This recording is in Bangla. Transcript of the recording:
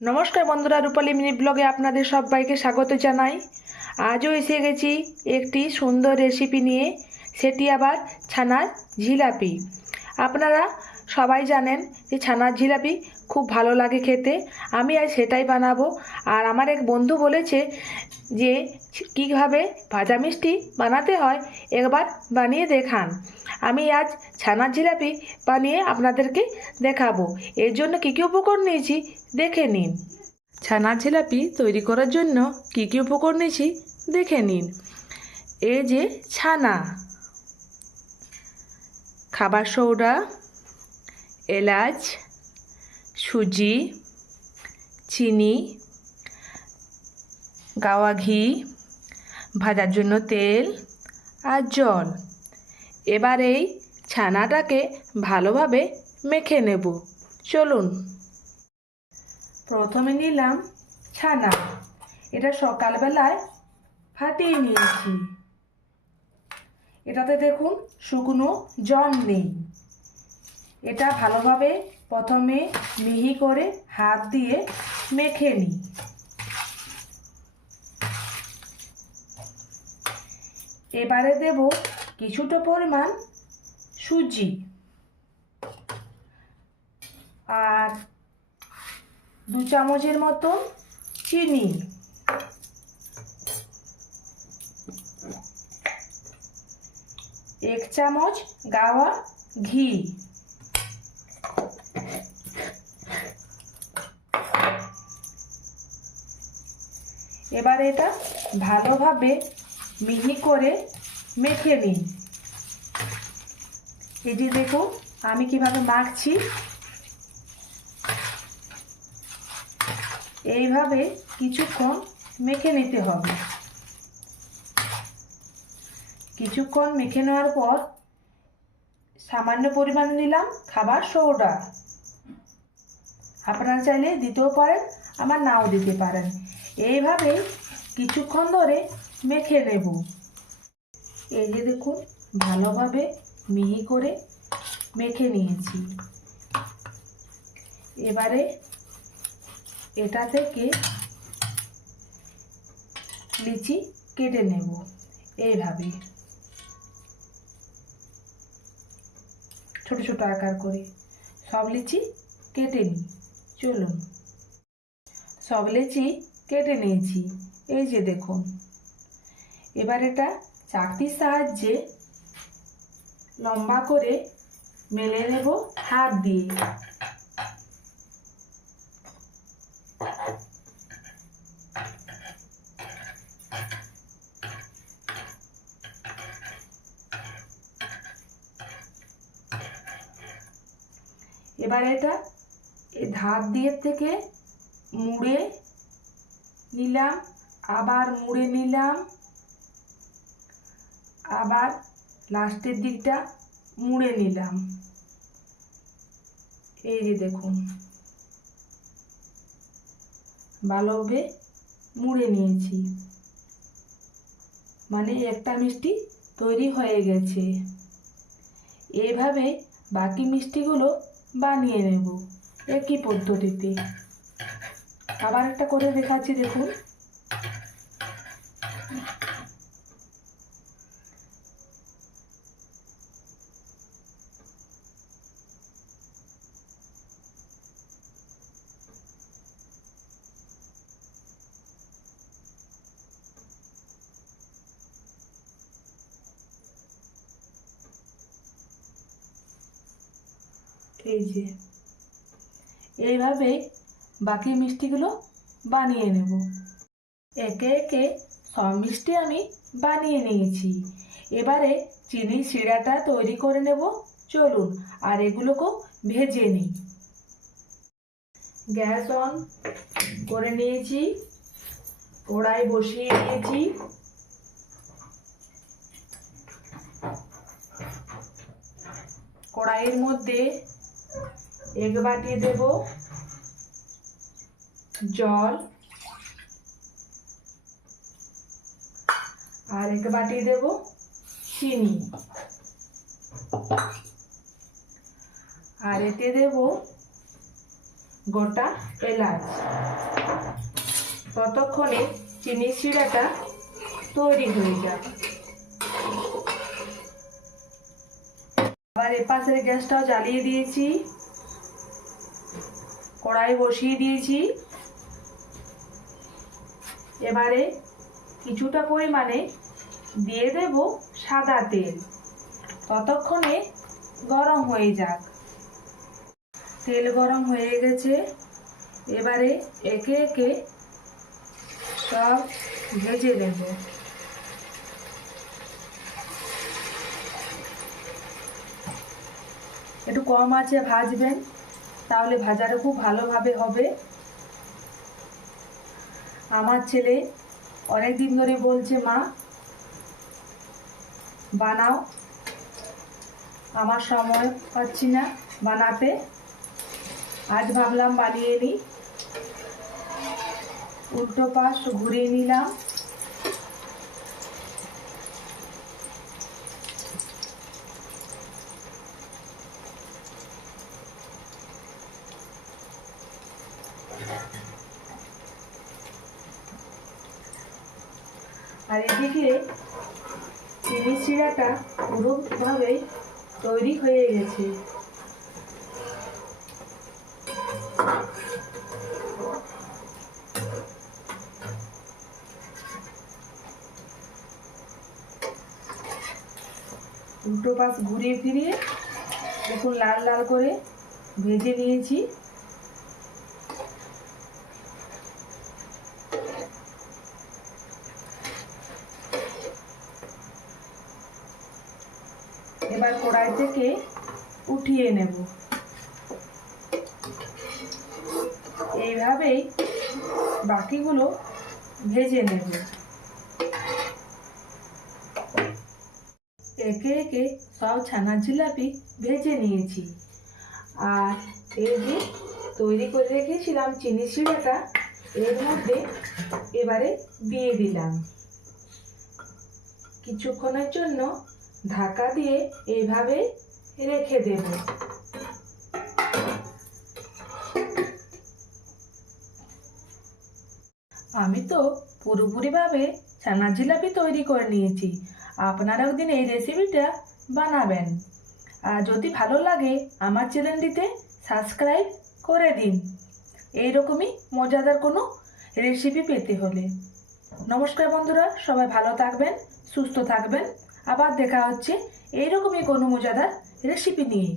নমস্কার বন্ধুরা, রূপালী মিনি ব্লগে আপনাদের সবাইকে স্বাগত জানাই। আজও এসে গেছি একটি সুন্দর রেসিপি নিয়ে, সেটি আবার ছানার জিলাপি। আপনারা সবাই জানেন যে ছানার জিলাপি খুব ভালো লাগে খেতে। আমি আজ সেটাই বানাবো। আর আমার এক বন্ধু বলেছে যে কীভাবে ভাজা মিষ্টি বানাতে হয় একবার বানিয়ে দেখান। আমি আজ ছানার জিলাপি বানিয়ে আপনাদেরকে দেখাবো। এর জন্য কী কী উপকরণ নিয়েছি দেখে নিন। ছানার জিলাপি তৈরি করার জন্য কী কী উপকরণ নিয়েছি দেখে নিন। এই যে ছানা, খাবার সোডা, এলাচ, সুজি, চিনি, গাওয়া ঘি, ভাজার জন্য তেল আর জল। এবার এই ছানাটাকে ভালোভাবে মেখে নেব। চলুন। প্রথমে নিলাম ছানা। এটা সকালবেলায় ফাটিয়ে নিয়েছি। এটাতে দেখুন শুকনো জল নেই। এটা ভালোভাবে প্রথমে মিহি করে হাত দিয়ে মেখে নিই। এবারে দেব কিছুটা পরিমাণ সুজি আর 2 চামচের মতো চিনি। এক চামচ গাওয়া ঘি। এবার এটা ভালোভাবে মিহি করে মেখে নিন। এই যে দেখুন আমি কিভাবে মাখছি। এইভাবে কিছুক্ষণ মেখে নিতে হবে। কিছুক্ষণ মেখে নেওয়ার পর সামান্য পরিমাণে নিলাম খাবার সোডা। আপনারা চাইলে দিতেও পারেন, আবার নাও দিতে পারেন। এইভাবে কিছুক্ষণ ধরে মেখে নেব। এই যে দেখুন ভালোভাবে মিহি করে মেখে নিয়েছি। এবারে এটা থেকে লিচি কেটে নেব। এইভাবে ছোট ছোট আকার করে সব লিচি কেটে নিই। চলুন। সব লিচি কেটে নিয়েছি। এই যে দেখুন। এবার এটা চাকতির সাহায্যে লম্বা করে মেলে নেব হাত দিয়ে। এবার এটা এই ধার দিয়ে থেকে মুড়ে নিলাম, আবার মুড়ে নিলাম, আবার লাস্টের দিকটা মুড়ে নিলাম। এই যে দেখুন ভালোভাবে মুড়ে নিয়েছি। মানে একটা মিষ্টি তৈরি হয়ে গেছে। এইভাবে বাকি মিষ্টিগুলো বানিয়ে নেব একই পদ্ধতিতে। আবার একটা করে দেখাচ্ছি দেখুন। এই যে এইভাবে বাকি মিষ্টিগুলো বানিয়ে নেব। একে একে সব মিষ্টি আমি বানিয়ে নিয়েছি। এবারে চিনির শিরাটা তৈরি করে নেব। চলুন আর এগুলোকেও ভেজে নিই। গ্যাস অন করে নিয়েছি, কড়াই বসিয়ে দিয়েছি। কড়াইয়ের মধ্যে 1 বাটি দেব জল আর 1 বাটি দেব চিনি। আর এতে দেব গোটা এলাচ। ততক্ষণে চিনির শিরাটা তৈরি হয়ে যাক। আবার এপাশের গ্যাসটাও জ্বালিয়ে দিয়েছি, কড়াই বসিয়ে দিয়েছি। এবারে কিছুটা পরিমাণে দিয়ে দেব সাদা তেল। ততক্ষণে গরম হয়ে যাক। তেল গরম হয়ে গেছে, এবারে একে একে সব ভেজে দেব। একটু কম আঁচে ভাজবেন, তাহলে ভাজাটা খুব ভালোভাবে হবে। আমার ছেলে অনেক দিন ধরে বলছে, মা বানাও। আমার সময় পাচ্ছি না বানাতে, আজ ভাবলাম বানিয়ে নিই। উল্টো পাশ ঘুরিয়ে নিলাম। আর এদিকে চিনির শিরাটা পুরোভাবে তৈরি হয়ে গেছে। উল্টো পাশ ঘুরিয়ে ফিরিয়ে দেখুন লাল লাল করে ভেজে নিয়েছি। এবার কড়াই থেকে উঠিয়ে নেব। এইভাবেই বাকিগুলো ভেজে নেব। একে একে সব ছানার জিলাপি ভেজে নিয়েছি। আর এই যে তৈরি করে রেখেছিলাম চিনি শিরাটা, এর মধ্যে এবারে দিয়ে দিলাম। কিছুক্ষণের জন্য ঢাকা দিয়ে এইভাবে রেখে দেব। আমি তো পুরোপুরিভাবে ছানার জিলাপি তৈরি করে নিয়েছি। আপনারাও দিন এই রেসিপিটা বানাবেন। আর যদি ভালো লাগে আমার চ্যানেলটিতে সাবস্ক্রাইব করে দিন, এইরকমই মজাদার কোনো রেসিপি পেতে হলে। নমস্কার বন্ধুরা, সবাই ভালো থাকবেন, সুস্থ থাকবেন। আবার দেখা হচ্ছে এইরকমই কোনো মজাদার রেসিপি নিয়ে।